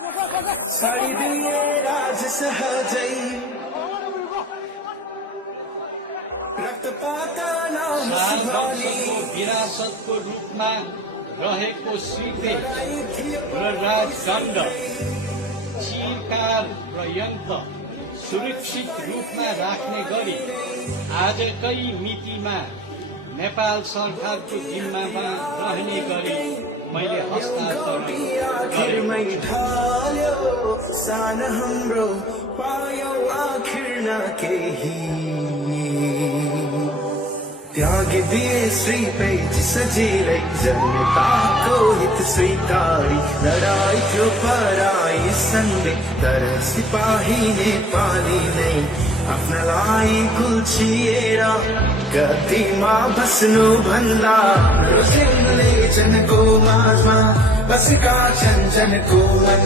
छाडिदिए राज सहजै रक्तपात दर्शनको विरासतको रूपमा रहेको सिटे र राजदण्ड चिरकाल पर्यन्त सुरक्षित रूपमा राख्ने गरी आजकै मितिमा नेपाल सरकारको जिम्मामा रहने गरी मैले हस्तान्तरण आखिरमै ढाल्यो सान हाम्रो पायौ आखिर न केही त्यागिदिए श्री पेज सजिलै जनताको हित स्वीकारी लडाई थियो पराई सँगै तर सिपाही नेपाली नै आफ्नालाई कुल्चिएर गद्दीमा बस्नु भन्दा रोजेनले जनको माझमा बसेका छन् जनको मन